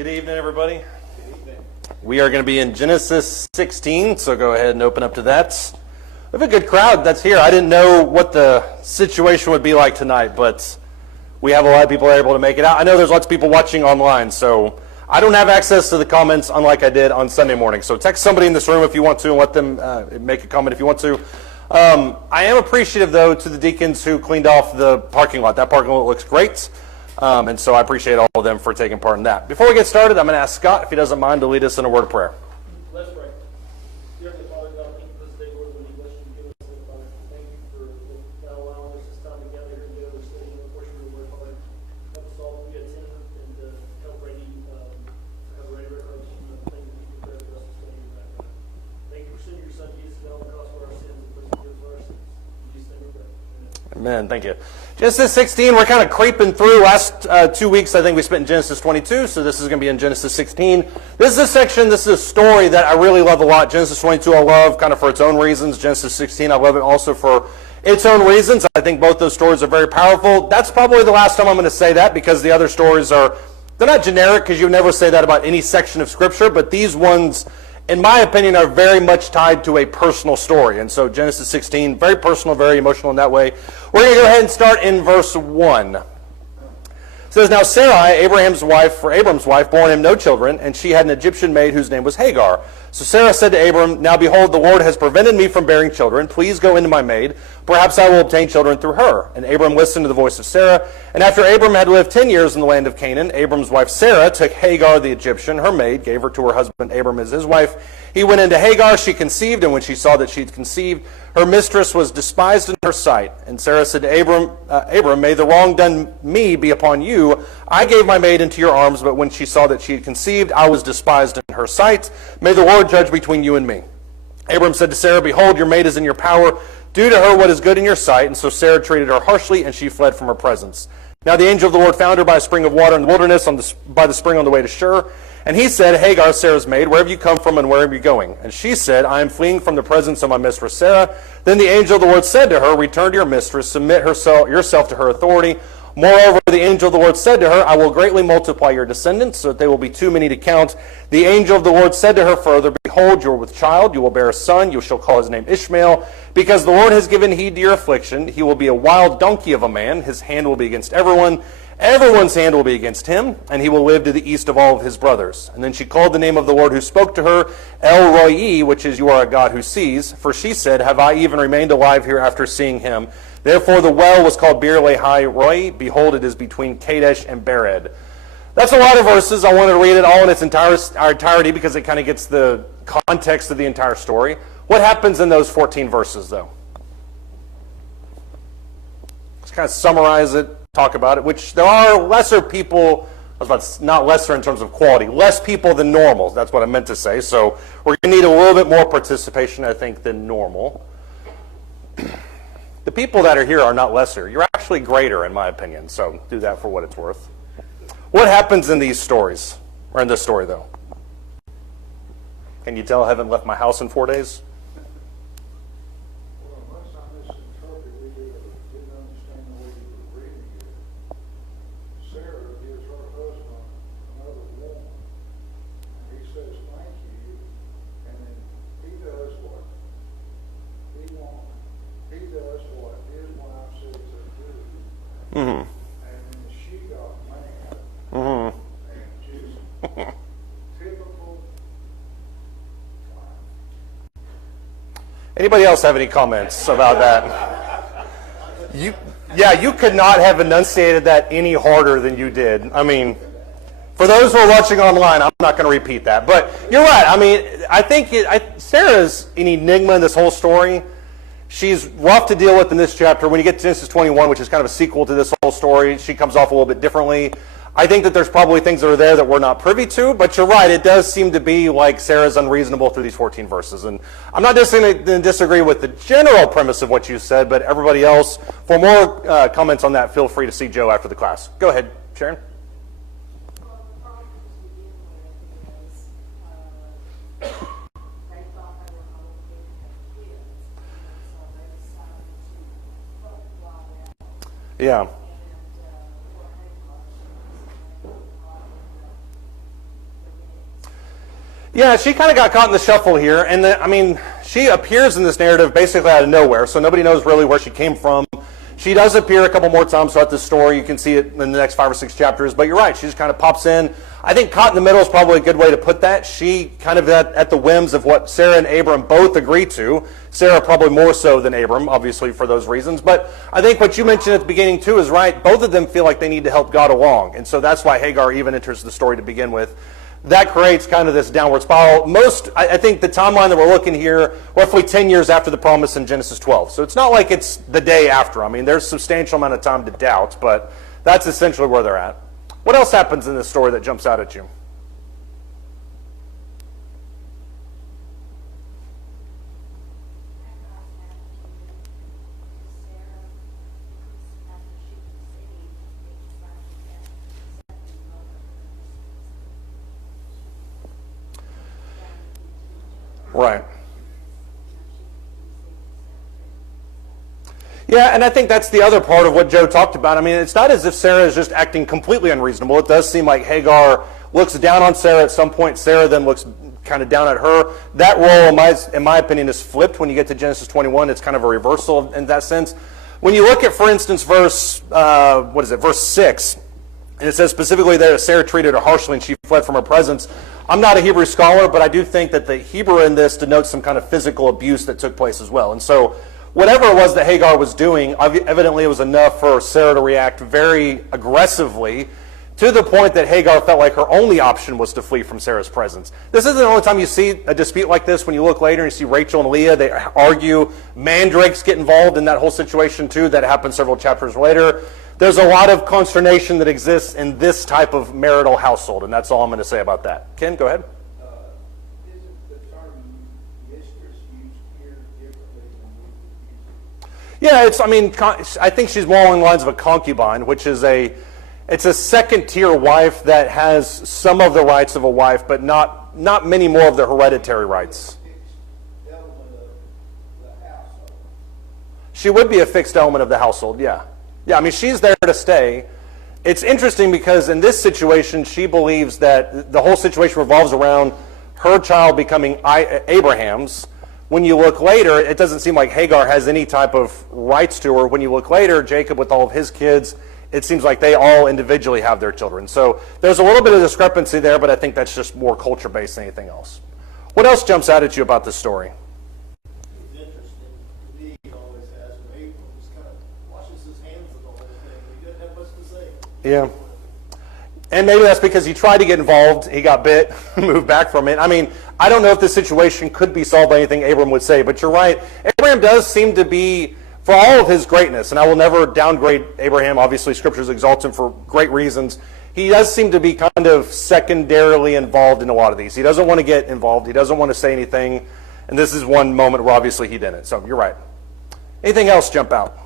Good evening, everybody. Good evening. We are going to be in Genesis 16, so go ahead and open up to that. We have a good crowd that's here. I didn't know what the situation would be like tonight, but we have a lot of people able to make it out. I know there's lots of people watching online, so I don't have access to the comments unlike I did on Sunday morning. So text somebody in this room if you want to and let them make a comment if you want to. I am appreciative, though, to the deacons who cleaned off the parking lot. That parking lot looks great. And so I appreciate all of them for taking part in that. Before we get started, I'm going to ask Scott, if he doesn't mind, to lead us in a word of prayer. Let's pray. Dear Heavenly Father, God, thank you for this day, Lord, when you bless you and give us this, Father. Thank you for allowing us this time together here and together studying the portion of your word, Father. Help us all to be attentive and help ready, have a ready recollection of the things that you prepared for us to study tonight, God. Thank you for sending your Son, Jesus, down on the cross for our sins and for forgiveness for our sins. In Jesus' name we pray. Amen. Thank you. Genesis 16, we're kind of creeping through. Last 2 weeks, I think we spent in Genesis 22, so this is going to be in Genesis 16. This is a section, this is a story that I really love a lot. Genesis 22 I love kind of for its own reasons. Genesis 16 I love it also for its own reasons. I think both those stories are very powerful. That's probably the last time I'm going to say that, because the other stories they're not generic, because you would never say that about any section of Scripture, but these ones, in my opinion, are very much tied to a personal story. And so Genesis 16, very personal, very emotional in that way. We're going to go ahead and start in verse 1. It says, Now Sarai, Abram's wife, bore him no children, and she had an Egyptian maid whose name was Hagar. So Sarah said to Abram, Now behold, the Lord has prevented me from bearing children. Please go into my maid. Perhaps I will obtain children through her. And Abram listened to the voice of Sarah. And after Abram had lived 10 years in the land of Canaan, Abram's wife Sarah took Hagar the Egyptian, her maid, gave her to her husband Abram as his wife. He went into Hagar, she conceived, and when she saw that she had conceived, her mistress was despised in her sight. And Sarah said to Abram, May the wrong done me be upon you. I gave my maid into your arms, but when she saw that she had conceived, I was despised in her sight. May the Lord judge between you and me. Abram said to Sarah, Behold, your maid is in your power. Do to her what is good in your sight. And so Sarah treated her harshly, and she fled from her presence. Now the angel of the Lord found her by a spring of water in the wilderness, by the spring on the way to Shur. And he said, Hagar, Sarah's maid, where have you come from and where are you going? And she said, I am fleeing from the presence of my mistress Sarah. Then the angel of the Lord said to her, Return to your mistress, submit yourself to her authority. Moreover, the angel of the Lord said to her, I will greatly multiply your descendants, so that they will be too many to count. The angel of the Lord said to her further, Behold, you are with child, you will bear a son, you shall call his name Ishmael, because the Lord has given heed to your affliction. He will be a wild donkey of a man, his hand will be against everyone. Everyone's hand will be against him, and he will live to the east of all of his brothers. And then she called the name of the Lord who spoke to her, El-Roi, which is, You are a God who sees. For she said, Have I even remained alive here after seeing him? Therefore the well was called Bir-Lahai-Roi. Behold, it is between Kadesh and Bered. That's a lot of verses. I wanted to read it all in its entirety because it kind of gets the context of the entire story. What happens in those 14 verses, though? Let's kind of summarize it. Talk about it, which there are lesser people, not lesser in terms of quality, less people than normal. That's what I meant to say. So we're going to need a little bit more participation, I think, than normal. The people that are here are not lesser. You're actually greater, in my opinion. So do that for what it's worth. What happens in these stories, or in this story, though? Can you tell I haven't left my house in 4 days? Mm-hmm. And she got mad. Mm-hmm. And just typical. Anybody else have any comments about that? You could not have enunciated that any harder than you did. I mean, for those who are watching online, I'm not going to repeat that. But you're right. I mean, I think Sarah's an enigma in this whole story. She's rough to deal with in this chapter. When you get to Genesis 21, which is kind of a sequel to this whole story, she comes off a little bit differently. I think that there's probably things that are there that we're not privy to, but you're right. It does seem to be like Sarah's unreasonable through these 14 verses. And I'm not just going to disagree with the general premise of what you said, but everybody else, for more comments on that, feel free to see Joe after the class. Go ahead, Sharon. Yeah. Yeah, she kind of got caught in the shuffle here, and she appears in this narrative basically out of nowhere, so nobody knows really where she came from. She does appear a couple more times throughout this story. You can see it in the next 5 or 6 chapters, but you're right. She just kind of pops in. I think caught in the middle is probably a good way to put that. She kind of at the whims of what Sarah and Abram both agree to. Sarah probably more so than Abram, obviously for those reasons. But I think what you mentioned at the beginning too is right. Both of them feel like they need to help God along, and so that's why Hagar even enters the story to begin with. That creates kind of this downward spiral. I think the timeline that we're looking here, roughly 10 years after the promise in Genesis 12. So it's not like it's the day after. I mean, there's a substantial amount of time to doubt, but that's essentially where they're at. What else happens in this story that jumps out at you? Right. Yeah, and I think that's the other part of what Joe talked about. I mean, it's not as if Sarah is just acting completely unreasonable. It does seem like Hagar looks down on Sarah at some point. Sarah then looks kind of down at her. That role, in my opinion, is flipped when you get to Genesis 21. It's kind of a reversal in that sense. When you look at, for instance, verse 6, and it says specifically there that Sarah treated her harshly and she fled from her presence. I'm not a Hebrew scholar, but I do think that the Hebrew in this denotes some kind of physical abuse that took place as well. And so whatever it was that Hagar was doing, evidently it was enough for Sarah to react very aggressively to the point that Hagar felt like her only option was to flee from Sarah's presence. This isn't the only time you see a dispute like this. When you look later and you see Rachel and Leah, they argue. Mandrakes get involved in that whole situation too. That happens several chapters later. There's a lot of consternation that exists in this type of marital household, and that's all I'm going to say about that. Ken, go ahead. Isn't the term mistress used here differently than we would use it? Yeah, I think she's more along the lines of a concubine, which is it's a second-tier wife that has some of the rights of a wife, but not many more of the hereditary rights. Fixed element of the household. She would be a fixed element of the household, yeah. Yeah, I mean, she's there to stay. It's interesting because in this situation, she believes that the whole situation revolves around her child becoming Abraham's. When you look later, it doesn't seem like Hagar has any type of rights to her. When you look later, Jacob with all of his kids, it seems like they all individually have their children. So there's a little bit of discrepancy there, but I think that's just more culture-based than anything else. What else jumps out at you about this story? It's interesting to me, always has, when Abram just kind of washes his hands of the whole thing. He doesn't have much to say. Yeah. And maybe that's because he tried to get involved, he got bit, moved back from it. I mean, I don't know if this situation could be solved by anything Abram would say, but you're right. Abraham does seem to be, for all of his greatness, and I will never downgrade Abraham, obviously scriptures exalt him for great reasons, he does seem to be kind of secondarily involved in a lot of these. He doesn't want to get involved, he doesn't want to say anything, and this is one moment where obviously he didn't. So you're right. Anything else jump out?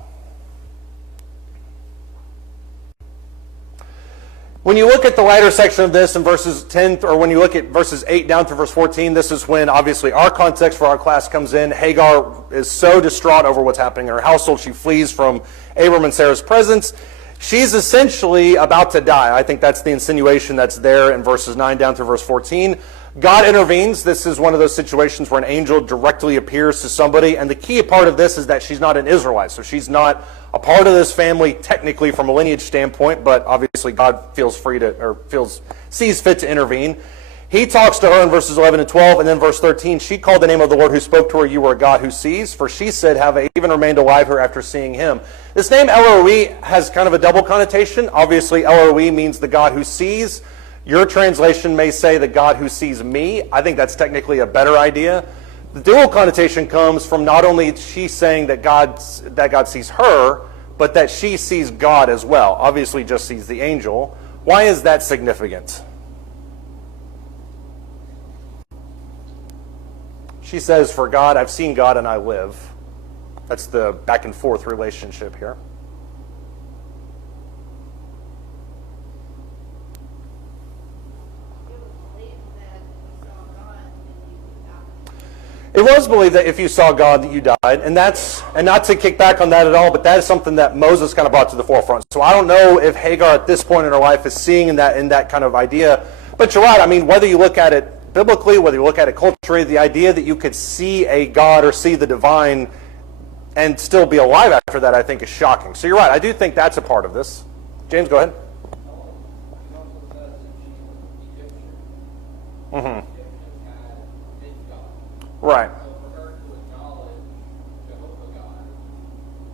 When you look at the latter section of this in verses 10, or when you look at verses 8 down through verse 14, this is when obviously our context for our class comes in. Hagar is so distraught over what's happening in her household, she flees from Abram and Sarah's presence. She's essentially about to die. I think that's the insinuation that's there in verses 9 down through verse 14. God intervenes. This is one of those situations where an angel directly appears to somebody, and the key part of this is that she's not an Israelite, so she's not a part of this family technically from a lineage standpoint, but obviously God sees fit to intervene. He talks to her in verses 11 and 12, and then verse 13, she called the name of the Lord who spoke to her, "You are a God who sees," for she said, "Have I even remained alive here after seeing him?" This name El-Roi has kind of a double connotation. Obviously, El-Roi means the God who sees. Your translation may say the God who sees me. I think that's technically a better idea. The dual connotation comes from not only she saying that God sees her, but that she sees God as well. Obviously just sees the angel. Why is that significant? She says, "For God, I've seen God and I live." That's the back and forth relationship here. It was believed that if you saw God that you died, and not to kick back on that at all, but that is something that Moses kind of brought to the forefront. So I don't know if Hagar at this point in her life is seeing in that kind of idea. But you're right. I mean, whether you look at it biblically, whether you look at it culturally, the idea that you could see a God or see the divine and still be alive after that, I think, is shocking. So you're right. I do think that's a part of this. James, go ahead. Mm-hmm. Right. So for her to acknowledge Jehovah God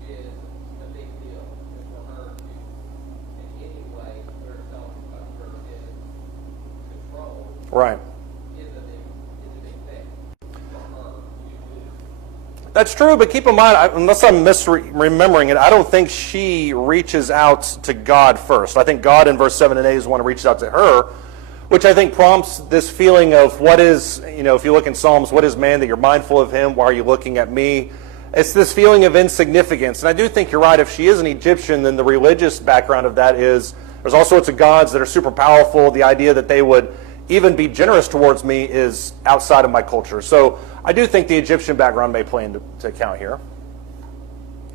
is a big deal. And for her to, in any way, put herself under his control Right. is a big thing for her to do. That's true, but keep in mind, unless I'm misremembering it, I don't think she reaches out to God first. I think God in verse 7 and 8 is the one who reaches out to her, which I think prompts this feeling of what is, if you look in Psalms, what is man that you're mindful of him? Why are you looking at me? It's this feeling of insignificance. And I do think you're right. If she is an Egyptian, then the religious background of that is there's all sorts of gods that are super powerful. The idea that they would even be generous towards me is outside of my culture. So I do think the Egyptian background may play into account here.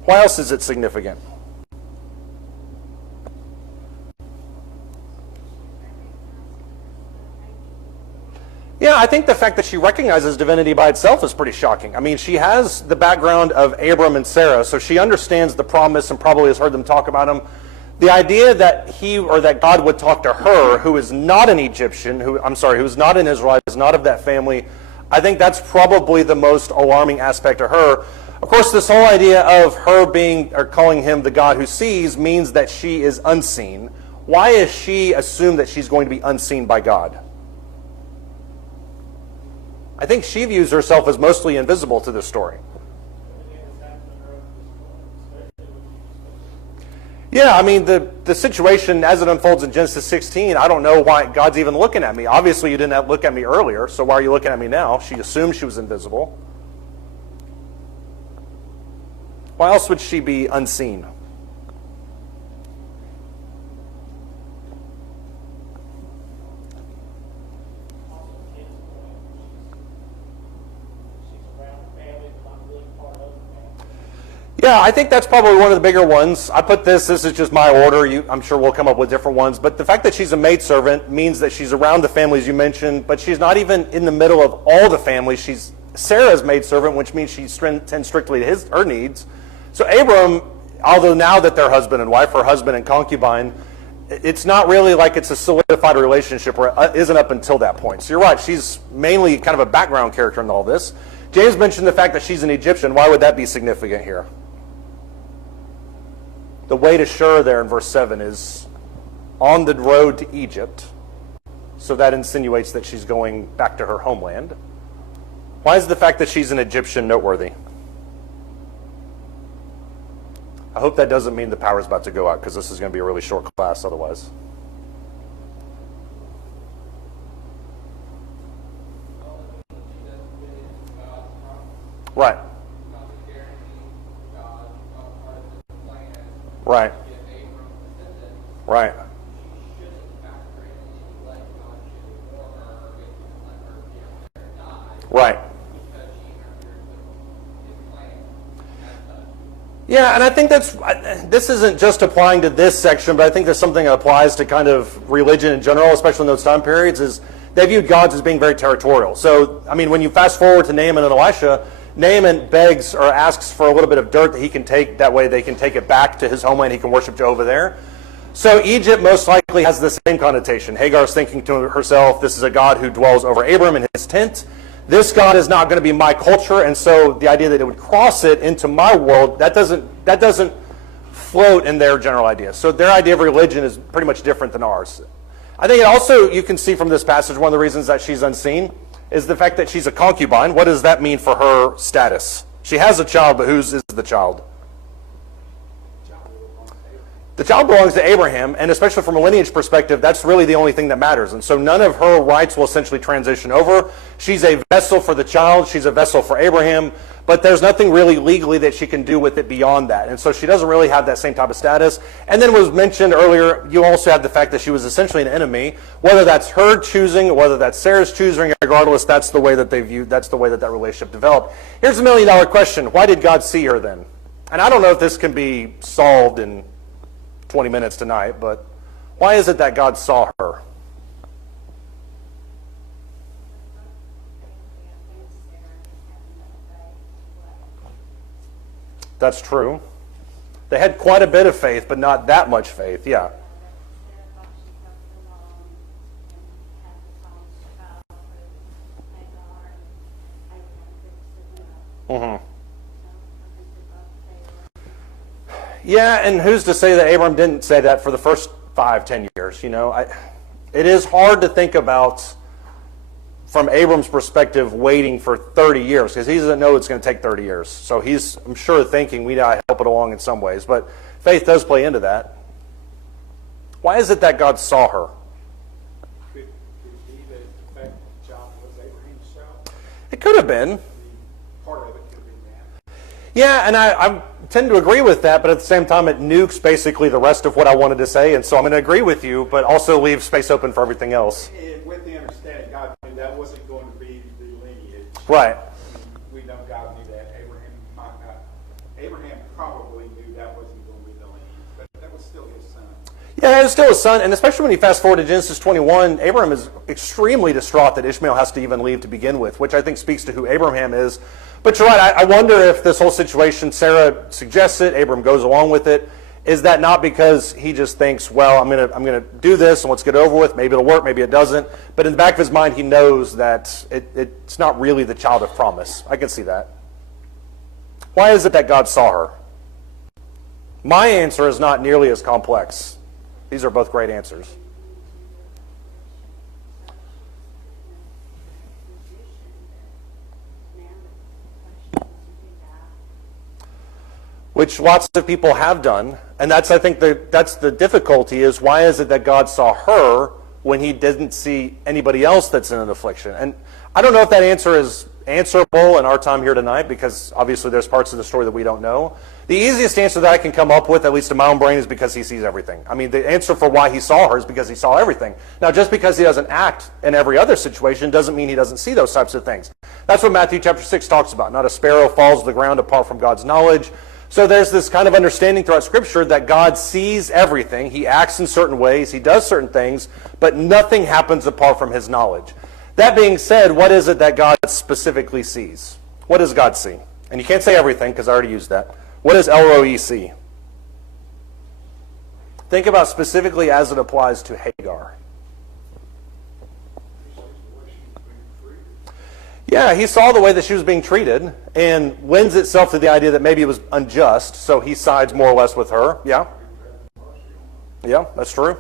Why else is it significant? Yeah, I think the fact that she recognizes divinity by itself is pretty shocking. I mean, she has the background of Abram and Sarah, so she understands the promise and probably has heard them talk about him. The idea that he or that God would talk to her, who is not an Egyptian, who's not an Israelite, is not of that family, I think that's probably the most alarming aspect of her. Of course, this whole idea of her being or calling him the God who sees means that she is unseen. Why is she assumed that she's going to be unseen by God? I think she views herself as mostly invisible to this story. Yeah, I mean, the situation as it unfolds in Genesis 16, I don't know why God's even looking at me. Obviously, you didn't look at me earlier, so why are you looking at me now? She assumed she was invisible. Why else would she be unseen? Yeah, I think that's probably one of the bigger ones. I put this is just my order. I'm sure we'll come up with different ones. But the fact that she's a maidservant means that she's around the families you mentioned, but she's not even in the middle of all the families. She's Sarah's maidservant, which means she tends strictly to her needs. So Abram, although now that they're husband and wife, or husband and concubine, it's not really like it's a solidified relationship, or it isn't up until that point. So you're right, she's mainly kind of a background character in all this. James mentioned the fact that she's an Egyptian. Why would that be significant here? The way to Shur there in verse 7 is on the road to Egypt. So that insinuates that she's going back to her homeland. Why is the fact that she's an Egyptian noteworthy? I hope that doesn't mean the power's about to go out, because this is going to be a really short class otherwise. Right. Right. Right. Right. Yeah, and I think this isn't just applying to this section, but I think there's something that applies to kind of religion in general, especially in those time periods, is they viewed gods as being very territorial. So, I mean, when you fast forward to Naaman and Elisha, Naaman begs or asks for a little bit of dirt that he can take. That way they can take it back to his homeland. He can worship Jehovah there. So Egypt most likely has the same connotation. Hagar's thinking to herself, this is a God who dwells over Abram in his tent. This God is not going to be my culture, and so the idea that it would cross it into my world, that doesn't float in their general idea. So their idea of religion is pretty much different than ours. I think it also, you can see from this passage, one of the reasons that she's unseen is the fact that she's a concubine. What does that mean for her status? She has a child, but whose is the child? The child belongs to Abraham, and especially from a lineage perspective, that's really the only thing that matters. And so none of her rights will essentially transition over. She's a vessel for the child. She's a vessel for Abraham. But there's nothing really legally that she can do with it beyond that. And so she doesn't really have that same type of status. And then was mentioned earlier, you also have the fact that she was essentially an enemy. Whether that's her choosing, or whether that's Sarah's choosing, regardless, that's the way that they viewed, that's the way that relationship developed. Here's a $1 million question. Why did God see her then? And I don't know if this can be solved in 20 minutes tonight, but why is it that God saw her? That's true. They had quite a bit of faith, but not that much faith, yeah. Mm-hmm. Yeah, and who's to say that Abram didn't say that for the first 5-10 years? You know, it is hard to think about, from Abram's perspective, waiting for 30 years, because he doesn't know it's going to take 30 years. So he's, I'm sure, thinking we gotta help it along in some ways. But faith does play into that. Why is it that God saw her? Could it be that the fact that the child was Abraham's child? It could have been. Part of it could have been that. Yeah, and I tend to agree with that, but at the same time, it nukes basically the rest of what I wanted to say, and so I'm going to agree with you, but also leave space open for everything else. And with the understanding, God knew that wasn't going to be the lineage. Right. We know God knew that. Abraham might not. Abraham probably knew that wasn't going to be the lineage, but that was still his son. Yeah, it's still his son, and especially when you fast forward to Genesis 21, Abraham is extremely distraught that Ishmael has to even leave to begin with, which I think speaks to who Abraham is. But you're right, I wonder if this whole situation, Sarah suggests it, Abram goes along with it. Is that not because he just thinks, well, I'm gonna do this and let's get it over with, maybe it'll work, maybe it doesn't. But in the back of his mind, he knows that it's not really the child of promise. I can see that. Why is it that God saw her? My answer is not nearly as complex. These are both great answers. Which lots of people have done, and that's, I think, that's the difficulty, is why is it that God saw her when he didn't see anybody else that's in an affliction? And I don't know if that answer is answerable in our time here tonight, because obviously there's parts of the story that we don't know. The easiest answer that I can come up with, at least in my own brain, is because he sees everything. I mean, the answer for why he saw her is because he saw everything. Now, just because he doesn't act in every other situation doesn't mean he doesn't see those types of things. That's what Matthew chapter 6 talks about. Not a sparrow falls to the ground apart from God's knowledge. So there's this kind of understanding throughout Scripture that God sees everything. He acts in certain ways. He does certain things, but nothing happens apart from his knowledge. That being said, what is it that God specifically sees? What does God see? And you can't say everything because I already used that. What does El-Roi see? Think about specifically as it applies to Hagar. Yeah, he saw the way that she was being treated and lends itself to the idea that maybe it was unjust, so he sides more or less with her. Yeah? Yeah, that's true.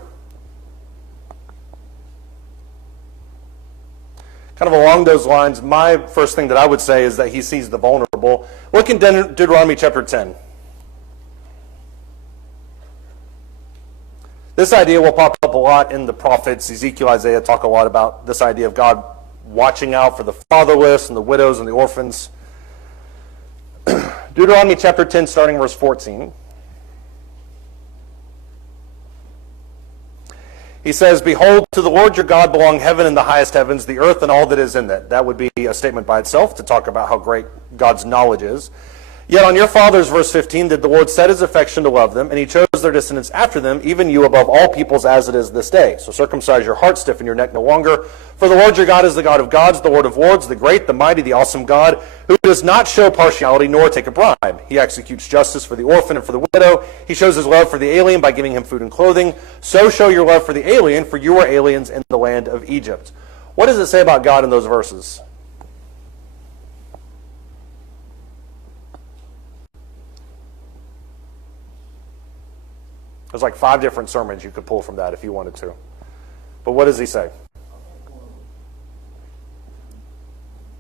Kind of along those lines, my first thing that I would say is that he sees the vulnerable. Look in Deuteronomy chapter 10. This idea will pop up a lot in the prophets. Ezekiel, Isaiah talk a lot about this idea of God watching out for the fatherless and the widows and the orphans. Deuteronomy chapter 10, starting verse 14. He says, "Behold, to the Lord your God belong heaven and the highest heavens, the earth and all that is in it." That would be a statement by itself to talk about how great God's knowledge is. "Yet on your fathers," verse 15, "did the Lord set his affection to love them, and he chose their descendants after them, even you above all peoples as it is this day. So circumcise your heart, stiffen your neck no longer. For the Lord your God is the God of gods, the Lord of lords, the great, the mighty, the awesome God, who does not show partiality nor take a bribe. He executes justice for the orphan and for the widow. He shows his love for the alien by giving him food and clothing. So show your love for the alien, for you are aliens in the land of Egypt." What does it say about God in those verses? There's like 5 different sermons you could pull from that if you wanted to. But what does he say?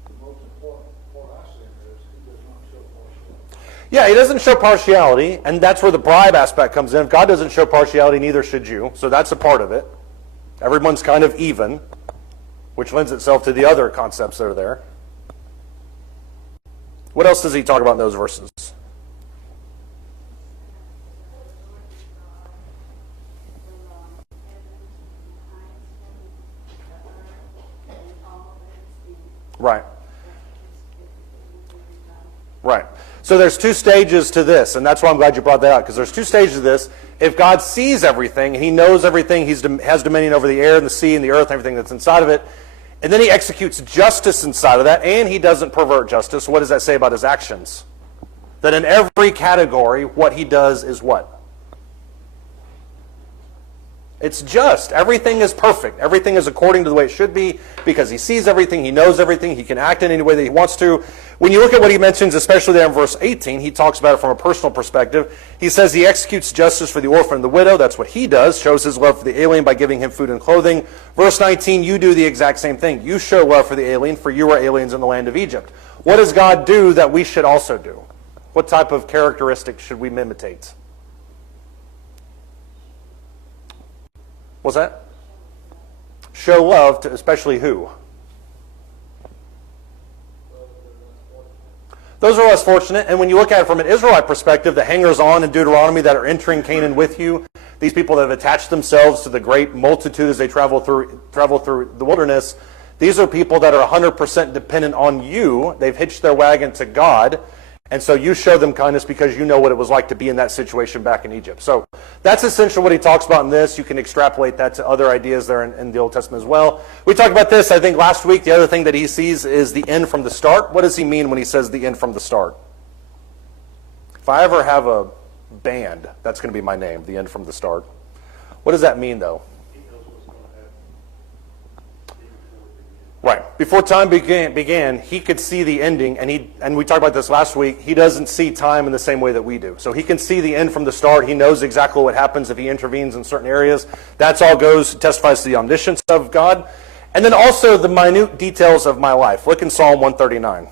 The most important part I see is he does not show partiality. Yeah, he doesn't show partiality, and that's where the bribe aspect comes in. If God doesn't show partiality, neither should you. So that's a part of it. Everyone's kind of even, which lends itself to the other concepts that are there. What else does he talk about in those verses? Right. Right. So there's 2 stages to this, and that's why I'm glad you brought that out, because there's 2 stages to this. If God sees everything, and he knows everything, he has dominion over the air and the sea and the earth and everything that's inside of it, and then he executes justice inside of that, and he doesn't pervert justice, what does that say about his actions? That in every category, what he does is what? It's just. Everything is perfect. Everything is according to the way it should be because he sees everything, he knows everything, he can act in any way that he wants to. When you look at what he mentions, especially there in verse 18, he talks about it from a personal perspective. He says he executes justice for the orphan and the widow. That's what he does, shows his love for the alien by giving him food and clothing. Verse 19, you do the exact same thing. You show love for the alien, for you are aliens in the land of Egypt. What does God do that we should also do? What type of characteristics should we imitate? What's that? Show love to especially who? Those are less fortunate. And when you look at it from an Israelite perspective, the hangers-on in Deuteronomy that are entering Canaan with you, these people that have attached themselves to the great multitude as they travel through the wilderness, these are people that are 100% dependent on you. They've hitched their wagon to God. And so you show them kindness because you know what it was like to be in that situation back in Egypt. So that's essentially what he talks about in this. You can extrapolate that to other ideas there in the Old Testament as well. We talked about this, I think, last week. The other thing that he sees is the end from the start. What does he mean when he says the end from the start? If I ever have a band, that's going to be my name, the end from the start. What does that mean, though? Right. Before time began, he could see the ending, and we talked about this last week. He doesn't see time in the same way that we do. So he can see the end from the start. He knows exactly what happens if he intervenes in certain areas. That's all testifies to the omniscience of God. And then also the minute details of my life. Look in Psalm 139.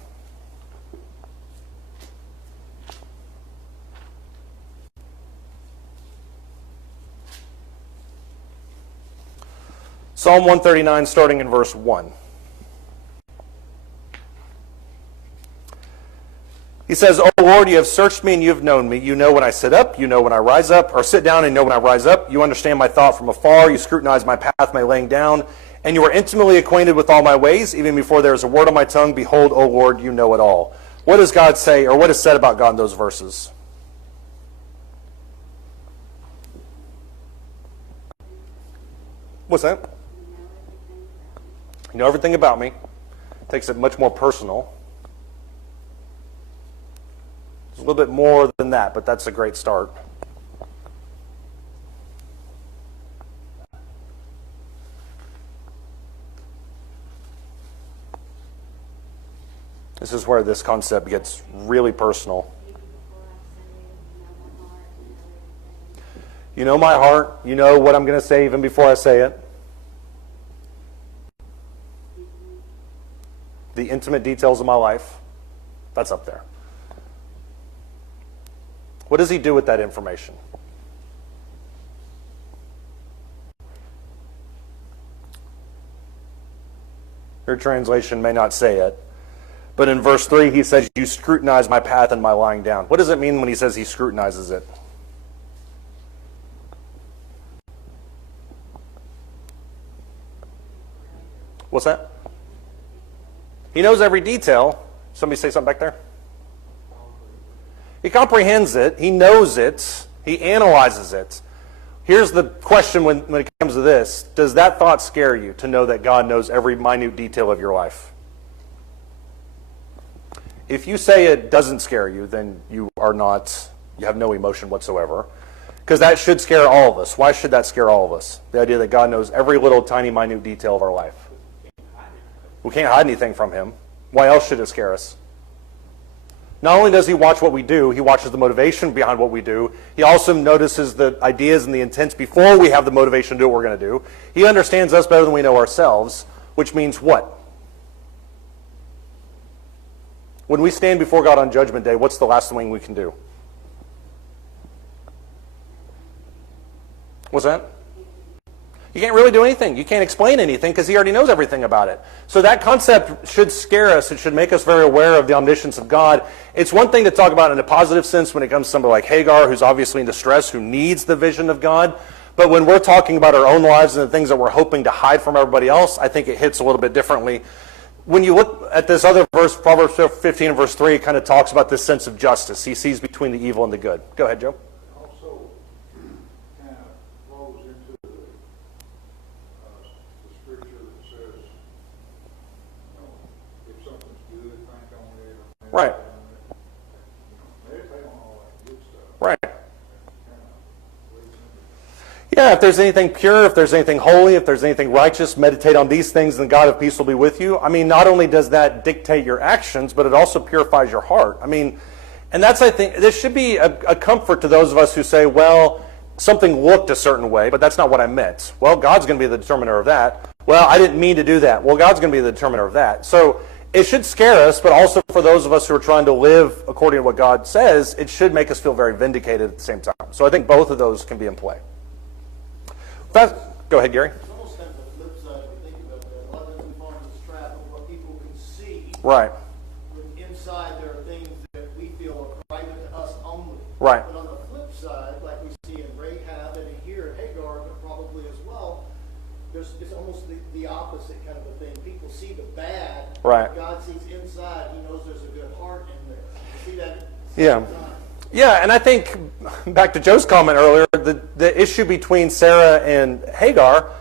Psalm 139, starting in verse 1. He says, O Lord, you have searched me and you have known me. You know when I sit up, you know when I rise up, or sit down and know when I rise up. You understand my thought from afar. You scrutinize my path, my laying down. And you are intimately acquainted with all my ways. Even before there is a word on my tongue, behold, O Lord, you know it all. What does God say, or what is said about God in those verses? What's that? You know everything about me. Takes it much more personal. It's a little bit more than that, but that's a great start. This is where this concept gets really personal. You know my heart. You know what I'm going to say even before I say it. The intimate details of my life. That's up there. What does he do with that information? Your translation may not say it, but in verse 3 he says, you scrutinize my path and my lying down. What does it mean when he says he scrutinizes it? What's that? He knows every detail. Somebody say something back there? He comprehends it. He knows it. He analyzes it. Here's the question when it comes to this. Does that thought scare you to know that God knows every minute detail of your life? If you say it doesn't scare you, then you have no emotion whatsoever. Because that should scare all of us. Why should that scare all of us? The idea that God knows every little tiny minute detail of our life. We can't hide anything from him. Why else should it scare us? Not only does he watch what we do, he watches the motivation behind what we do. He also notices the ideas and the intents before we have the motivation to do what we're going to do. He understands us better than we know ourselves, which means what? When we stand before God on Judgment Day, what's the last thing we can do? What's that? You can't really do anything. You can't explain anything because he already knows everything about it. So that concept should scare us. It should make us very aware of the omniscience of God. It's one thing to talk about in a positive sense when it comes to somebody like Hagar, who's obviously in distress, who needs the vision of God. But when we're talking about our own lives and the things that we're hoping to hide from everybody else, I think it hits a little bit differently. When you look at this other verse, Proverbs 15 and verse 3, it kind of talks about this sense of justice. He sees between the evil and the good. Go ahead, Joe. Also, kind of flows into the scripture that says, if something's good, think on it. Or Right. meditate Yeah, if there's anything pure, if there's anything holy, if there's anything righteous, meditate on these things, and the God of peace will be with you. I mean, not only does that dictate your actions, but it also purifies your heart. I mean, and that's, I think, this should be a comfort to those of us who say, well, something looked a certain way, but that's not what I meant. Well, God's going to be the determiner of that. Well, I didn't mean to do that. Well, God's going to be the determiner of that. So it should scare us, but also for those of us who are trying to live according to what God says, it should make us feel very vindicated at the same time. So I think both of those can be in play. Go ahead, Gary. It's almost kind of the flip side if you think about that. A lot of times we fall into this trap of what people can see. Right. When inside there are things that we feel are private to us only. Right. But on the flip side, like we see in Rahab and here in Hagar, but probably as well, it's almost the opposite kind of a thing. People see the bad. Right. God sees inside. He knows there's a good heart in there. You see that? Yeah. Yeah, and I think, back to Joe's comment earlier, the issue between Sarah and Hagar,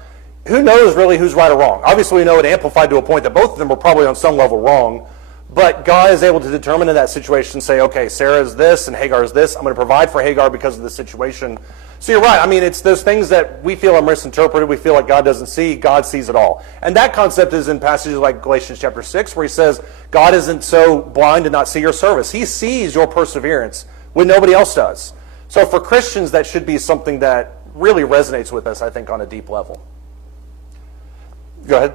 who knows really who's right or wrong? Obviously, we know it amplified to a point that both of them were probably on some level wrong, but God is able to determine in that situation, say, okay, Sarah is this and Hagar is this. I'm going to provide for Hagar because of the situation. So you're right. I mean, it's those things that we feel are misinterpreted. We feel like God doesn't see. God sees it all. And that concept is in passages like Galatians chapter 6, where he says, God isn't so blind to not see your service. He sees your perseverance when nobody else does. So for Christians, that should be something that really resonates with us, I think, on a deep level. Go ahead.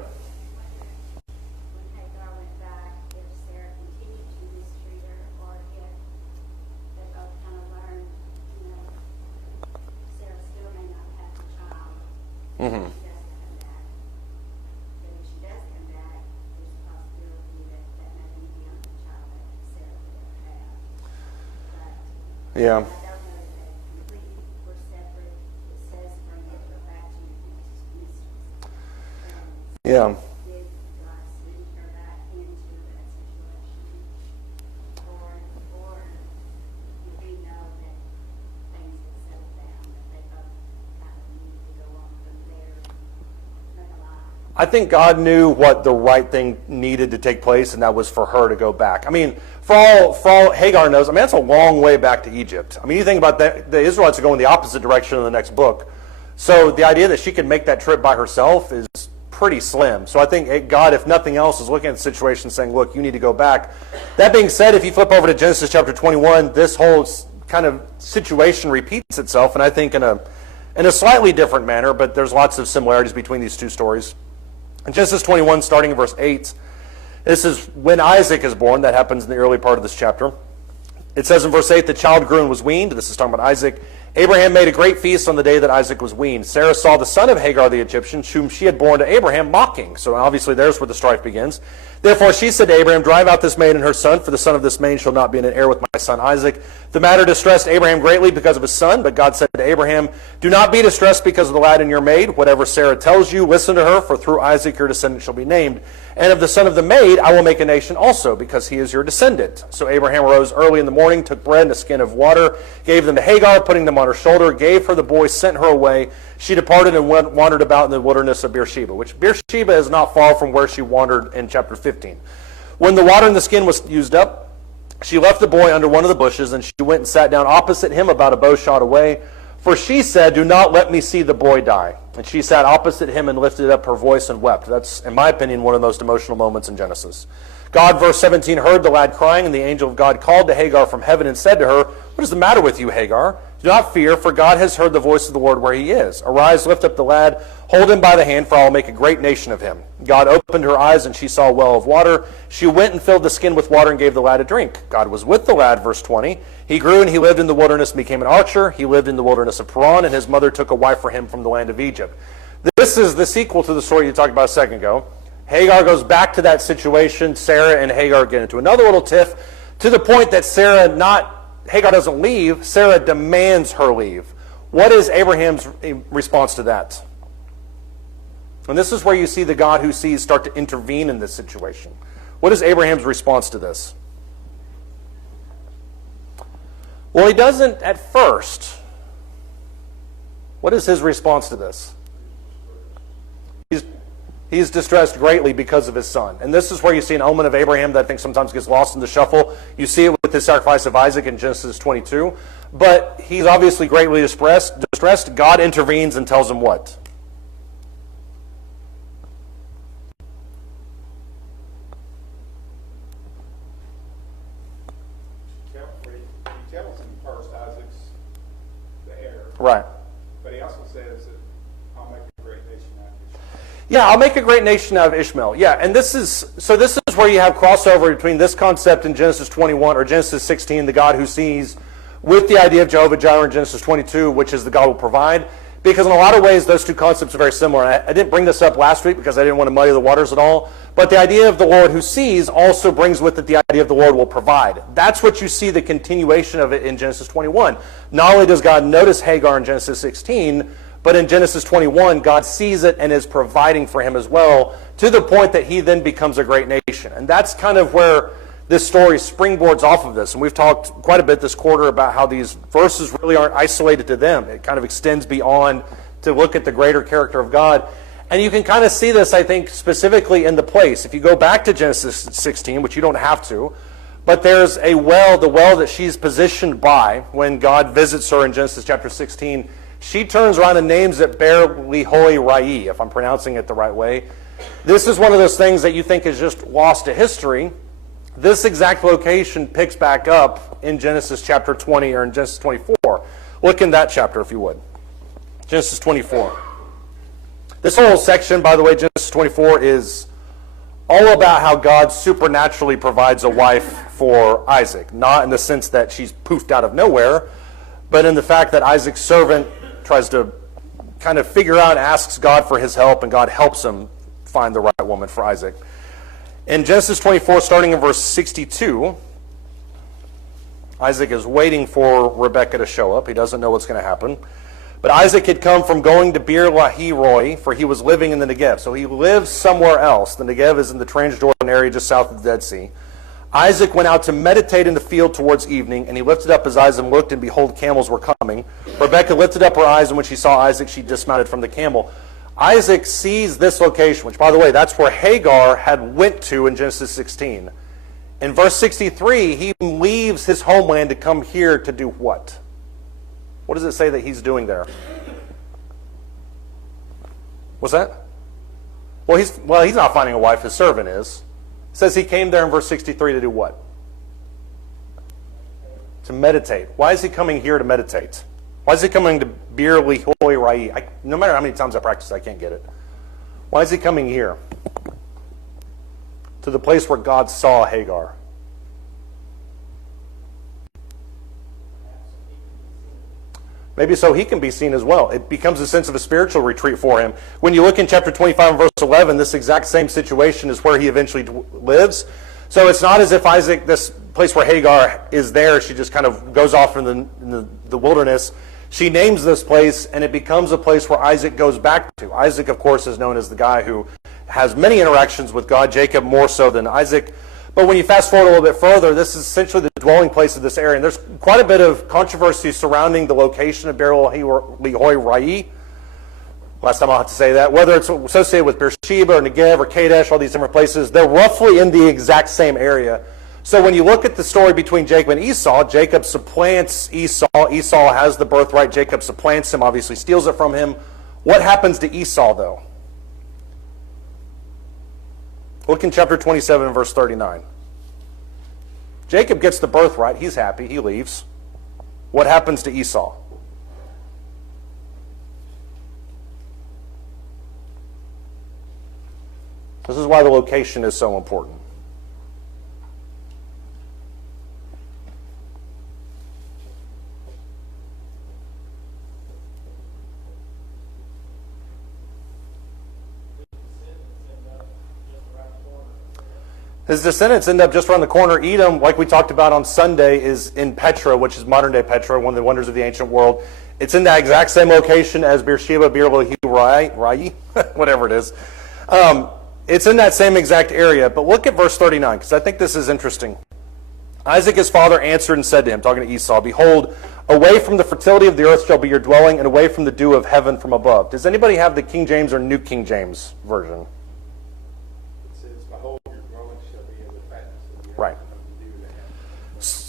When Hagar went back, if Sarah continued to mistreat her, or if they both kind of learned, Sarah still may not have the child. Mm-hmm. She does come back. But if she does come back, there's a possibility that that may be the only child that Sarah would ever have. But Yeah. I don't know that they completely were separate. It says bring it back to your mistress. Yeah. Did God send her back into that situation? Or did we know that things had settled down, that they both kind of needed to go on from there and run alive? I think God knew what the right thing needed to take place, and that was for her to go back. I mean, for all Hagar knows, I mean, that's a long way back to Egypt. I mean, you think about that, the Israelites are going the opposite direction in the next book. So the idea that she could make that trip by herself is pretty slim. So I think God, if nothing else, is looking at the situation saying, look, you need to go back. That being said, if you flip over to Genesis chapter 21, this whole kind of situation repeats itself, and I think in a slightly different manner, but there's lots of similarities between these two stories. In Genesis 21, starting in verse 8, this is when Isaac is born. That happens in the early part of this chapter. It says in verse 8, the child grew and was weaned. This is talking about Isaac. Abraham made a great feast on the day that Isaac was weaned. Sarah saw the son of Hagar the Egyptian, whom she had borne to Abraham, mocking. So obviously there's where the strife begins. Therefore she said to Abraham, drive out this maid and her son, for the son of this maid shall not be an heir with my son Isaac. The matter distressed Abraham greatly because of his son, but God said to Abraham, do not be distressed because of the lad and your maid. Whatever Sarah tells you, listen to her, for through Isaac your descendant shall be named. And of the son of the maid I will make a nation also, because he is your descendant. So Abraham arose early in the morning, took bread and a skin of water, gave them to Hagar, putting them on her shoulder, gave her the boy, sent her away. She departed and wandered about in the wilderness of Beersheba, which Beersheba is not far from where she wandered in chapter 15. When the water in the skin was used up, she left the boy under one of the bushes, and she went and sat down opposite him about a bow shot away. For she said, do not let me see the boy die. And she sat opposite him and lifted up her voice and wept. That's, in my opinion, one of the most emotional moments in Genesis. God, verse 17, heard the lad crying, and the angel of God called to Hagar from heaven and said to her, what is the matter with you, Hagar? Do not fear, for God has heard the voice of the Lord where he is. Arise, lift up the lad, hold him by the hand, for I will make a great nation of him. God opened her eyes, and she saw a well of water. She went and filled the skin with water and gave the lad a drink. God was with the lad, verse 20. He grew and he lived in the wilderness and became an archer. He lived in the wilderness of Paran, and his mother took a wife for him from the land of Egypt. This is the sequel to the story you talked about a second ago. Hagar goes back to that situation. Sarah and Hagar get into another little tiff, to the point that Hagar doesn't leave, Sarah demands her leave. What is Abraham's response to that? And this is where you see the God who sees start to intervene in this situation. What is Abraham's response to this? Well, he doesn't at first. What is his response to this? He's distressed greatly because of his son. And this is where you see an element of Abraham that I think sometimes gets lost in the shuffle. You see it with the sacrifice of Isaac in Genesis 22. But he's obviously greatly distressed distressed, God intervenes and tells him what? He tells him first Isaac's the heir, Right. but he also says that I'll make a great nation out of Ishmael. Yeah, I'll make a great nation out of Ishmael. Yeah, and this is where you have crossover between this concept in Genesis 21 or Genesis 16, the God who sees, with the idea of Jehovah Jireh in Genesis 22, which is the God will provide. Because in a lot of ways, those two concepts are very similar. And I didn't bring this up last week because I didn't want to muddy the waters at all. But the idea of the Lord who sees also brings with it the idea of the Lord will provide. That's what you see the continuation of it in Genesis 21. Not only does God notice Hagar in Genesis 16, but in Genesis 21, God sees it and is providing for him as well, to the point that he then becomes a great nation. And that's kind of where this story springboards off of this. And we've talked quite a bit this quarter about how these verses really aren't isolated to them. It kind of extends beyond to look at the greater character of God. And you can kind of see this, I think, specifically in the place. If you go back to Genesis 16, which you don't have to, but there's a well, the well that she's positioned by when God visits her in Genesis chapter 16. She turns around and names it El-Roi, if I'm pronouncing it the right way. This is one of those things that you think is just lost to history. This exact location picks back up in Genesis chapter 20 or in Genesis 24. Look in that chapter if you would. Genesis 24. This whole section, by the way, Genesis 24 is all about how God supernaturally provides a wife for Isaac. Not in the sense that she's poofed out of nowhere, but in the fact that Isaac's servant tries to kind of figure out and asks God for his help, and God helps him find the right woman for Isaac. In Genesis 24, starting in verse 62, Isaac is waiting for Rebekah to show up. He doesn't know what's going to happen. But Isaac had come from going to El-Roi, for he was living in the Negev. So he lives somewhere else. The Negev is in the Transjordan area just south of the Dead Sea. Isaac went out to meditate in the field towards evening, and he lifted up his eyes and looked, and behold, camels were coming. Rebekah lifted up her eyes, and when she saw Isaac, she dismounted from the camel. Isaac sees this location, which, by the way, that's where Hagar had went to in Genesis 16. In verse 63, he leaves his homeland to come here to do what? What does it say that he's doing there? What's that? Well, he's not finding a wife. His servant is. It says he came there in verse 63 to do what? To meditate. Why is he coming here to meditate? Why is he coming to El-Roi? No matter how many times I practice, I can't get it. Why is he coming here? To the place where God saw Hagar. Maybe so he can be seen as well. It becomes a sense of a spiritual retreat for him. When you look in chapter 25 and verse 11, this exact same situation is where he eventually lives. So it's not as if Isaac, this place where Hagar is there, she just kind of goes off in the wilderness. She names this place, and it becomes a place where Isaac goes back to. Isaac, of course, is known as the guy who has many interactions with God, Jacob more so than Isaac. But when you fast forward a little bit further, this is essentially the dwelling place of this area. And there's quite a bit of controversy surrounding the location of El-Roi. Last time I'll have to say that. Whether it's associated with Beersheba or Negev or Kadesh, all these different places, they're roughly in the exact same area. So when you look at the story between Jacob and Esau, Jacob supplants Esau. Esau has the birthright. Jacob supplants him, obviously steals it from him. What happens to Esau, though? Look in chapter 27 and verse 39. Jacob gets the birthright. He's happy. He leaves. What happens to Esau? This is why the location is so important. His descendants end up just around the corner. Edom, like we talked about on Sunday, is in Petra, which is modern-day Petra, one of the wonders of the ancient world. It's in that exact same location as Beersheba, El-Roi, whatever it is. It's in that same exact area. But look at verse 39, because I think this is interesting. Isaac, his father, answered and said to him, talking to Esau, "Behold, away from the fertility of the earth shall be your dwelling, and away from the dew of heaven from above." Does anybody have the King James or New King James version?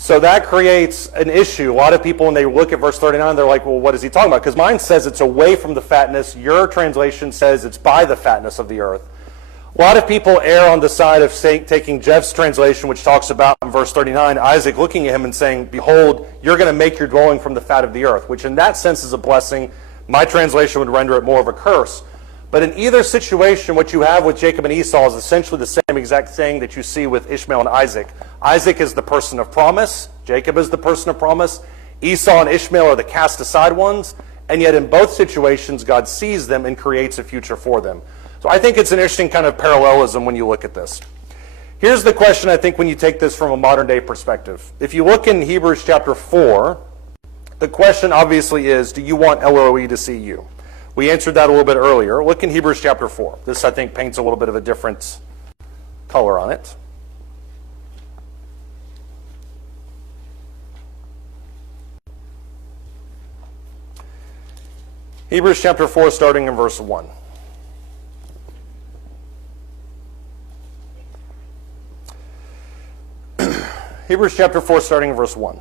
So that creates an issue. A lot of people, when they look at verse 39, they're like, well, what is he talking about? Because mine says it's away from the fatness. Your translation says it's by the fatness of the earth. A lot of people err on the side of taking Jeff's translation, which talks about in verse 39, Isaac looking at him and saying, behold, you're going to make your dwelling from the fat of the earth, which in that sense is a blessing. My translation would render it more of a curse. But in either situation, what you have with Jacob and Esau is essentially the same exact thing that you see with Ishmael and Isaac. Isaac is the person of promise. Jacob is the person of promise. Esau and Ishmael are the cast aside ones. And yet in both situations, God sees them and creates a future for them. So I think it's an interesting kind of parallelism when you look at this. Here's the question, I think, when you take this from a modern day perspective. If you look in Hebrews chapter 4, the question obviously is, do you want El-Roi to see you? We answered that a little bit earlier. Look in Hebrews chapter 4. This, I think, paints a little bit of a different color on it. Hebrews chapter 4, starting in verse 1. Hebrews chapter 4, starting in verse 1.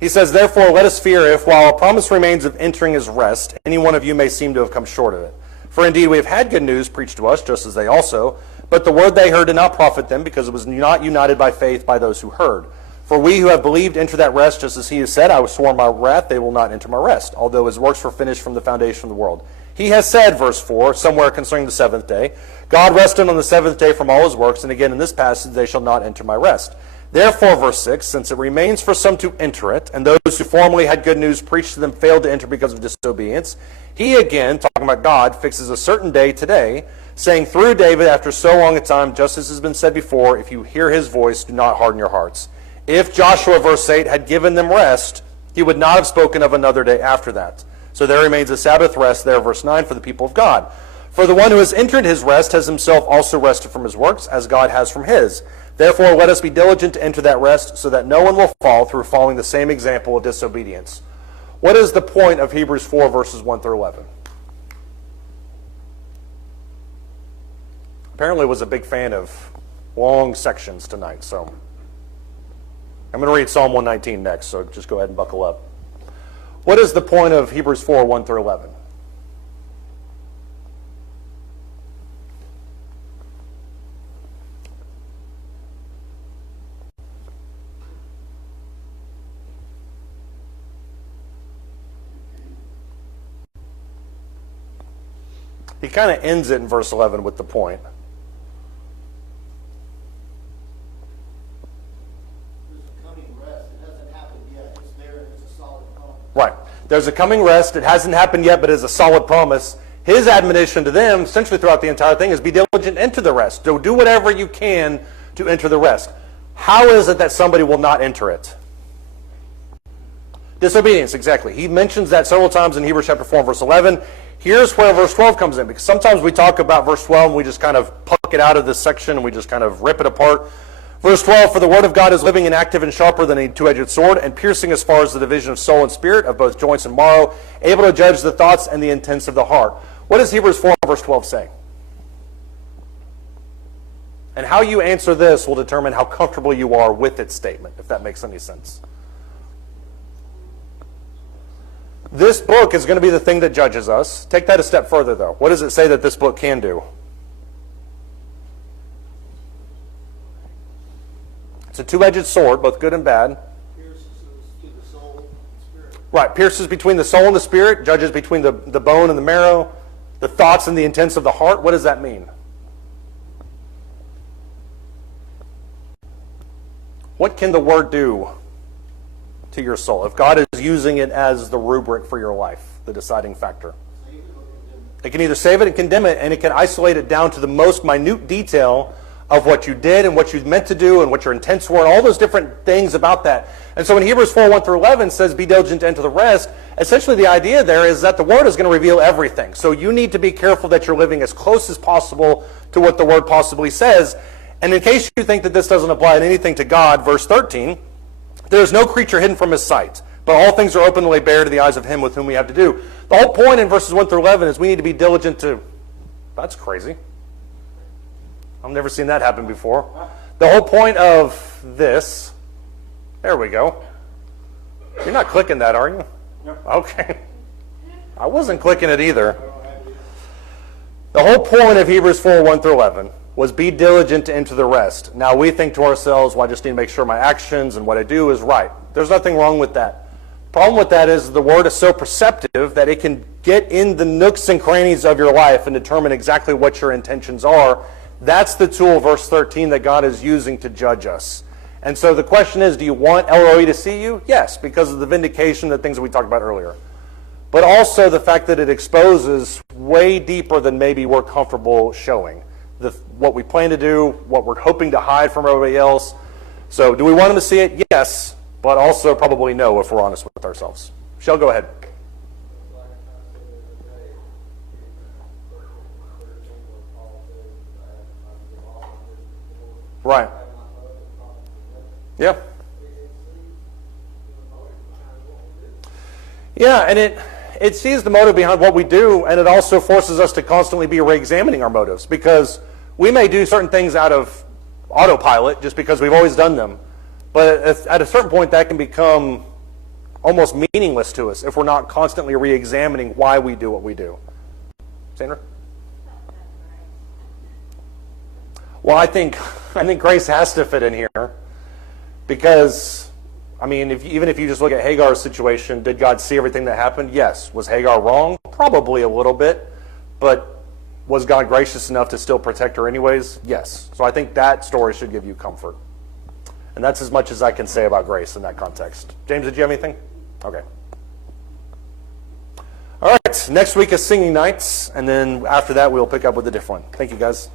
He says, therefore, let us fear if, while a promise remains of entering his rest, any one of you may seem to have come short of it. For indeed we have had good news preached to us, just as they also, but the word they heard did not profit them, because it was not united by faith by those who heard. For we who have believed enter that rest, just as he has said, I will sworn my wrath, they will not enter my rest, although his works were finished from the foundation of the world. He has said, verse 4, somewhere concerning the seventh day, God rested on the seventh day from all his works, and again in this passage, they shall not enter my rest. Therefore, verse 6, since it remains for some to enter it, and those who formerly had good news preached to them failed to enter because of disobedience, he again, talking about God, fixes a certain day today, saying through David after so long a time, just as has been said before, if you hear his voice, do not harden your hearts. If Joshua, verse 8, had given them rest, he would not have spoken of another day after that. So there remains a Sabbath rest there, verse 9, for the people of God. For the one who has entered his rest has himself also rested from his works, as God has from his. Therefore, let us be diligent to enter that rest, so that no one will fall through following the same example of disobedience. What is the point of Hebrews 4, verses 1 through 11? Apparently was a big fan of long sections tonight, so I'm going to read Psalm 119 next, so just go ahead and buckle up. What is the point of Hebrews 4, 1 through 11? He kind of ends it in verse 11 with the point. There's a coming rest. It hasn't happened yet. It's there and it's a solid promise. Right. There's a coming rest. It hasn't happened yet, but is a solid promise. His admonition to them, essentially throughout the entire thing, is be diligent into the rest. So do whatever you can to enter the rest. How is it that somebody will not enter it? Disobedience, exactly. He mentions that several times in Hebrews chapter 4 and verse 11. Here's where verse 12 comes in, because sometimes we talk about verse 12 and we just kind of pluck it out of this section and we just kind of rip it apart. Verse 12, for the word of God is living and active and sharper than a two-edged sword, and piercing as far as the division of soul and spirit, of both joints and marrow, able to judge the thoughts and the intents of the heart. What does Hebrews 4 verse 12 say? And how you answer this will determine how comfortable you are with its statement, if that makes any sense. This book is going to be the thing that judges us. Take that a step further, though. What does it say that this book can do? It's a two-edged sword, both good and bad. Pierces to the soul and spirit. Right, pierces between the soul and the spirit, judges between the bone and the marrow, the thoughts and the intents of the heart. What does that mean? What can the word do to your soul if God is using it as the rubric for your life, the deciding factor? It can either save it and condemn it, and it can isolate it down to the most minute detail of what you did and what you meant to do and what your intents were and all those different things about that. And so when Hebrews 4, 1 through 11 says, be diligent to enter the rest, essentially the idea there is that the Word is going to reveal everything. So you need to be careful that you're living as close as possible to what the Word possibly says. And in case you think that this doesn't apply to anything to God, verse 13, there is no creature hidden from his sight, but all things are openly bare to the eyes of him with whom we have to do. The whole point in verses 1 through 11 is we need to be diligent to... That's crazy. I've never seen that happen before. The whole point of this There we go. You're not clicking that, are you? No. Okay. I wasn't clicking it either. The whole point of Hebrews 4, 1 through 11 was be diligent to enter the rest. Now we think to ourselves, well, I just need to make sure my actions and what I do is right. There's nothing wrong with that. Problem with that is the word is so perceptive that it can get in the nooks and crannies of your life and determine exactly what your intentions are. That's the tool, verse 13, that God is using to judge us. And so the question is, do you want El-Roi to see you? Yes, because of the vindication, the things that we talked about earlier. But also the fact that it exposes way deeper than maybe we're comfortable showing. What we plan to do, what we're hoping to hide from everybody else. So do we want them to see it? Yes, but also probably no if we're honest with ourselves. Shell, go ahead. Right. Yeah. Yeah, and it sees the motive behind what we do, and it also forces us to constantly be re-examining our motives, because we may do certain things out of autopilot just because we've always done them, but at a certain point that can become almost meaningless to us if we're not constantly re-examining why we do what we do. Sandra? Well, I think grace has to fit in here, because, I mean, even if you just look at Hagar's situation, did God see everything that happened? Yes. Was Hagar wrong? Probably a little bit, but was God gracious enough to still protect her anyways? Yes. So I think that story should give you comfort. And that's as much as I can say about grace in that context. James, did you have anything? Okay. All right, next week is singing nights, and then after that we'll pick up with a different one. Thank you, guys.